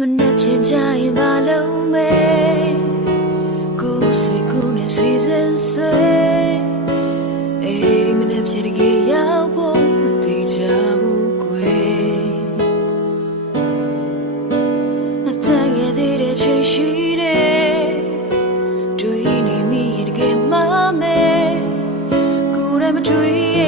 မနှက်ပြင်းကြရင်ဘာလုံးမဲကိုဆွေကိုနဲ့စီစဉ်ဆွေအဲ့ဒီမနှက်ပြင်းတကယ်ရောက်ဖို့မသိကြဘူးကွယ်မတန်ရတဲ့ချိန်ရှိတယ်တွေ့နေမိရင်တကယ်မမဲကိုယ်နဲ့မတွေ့ရ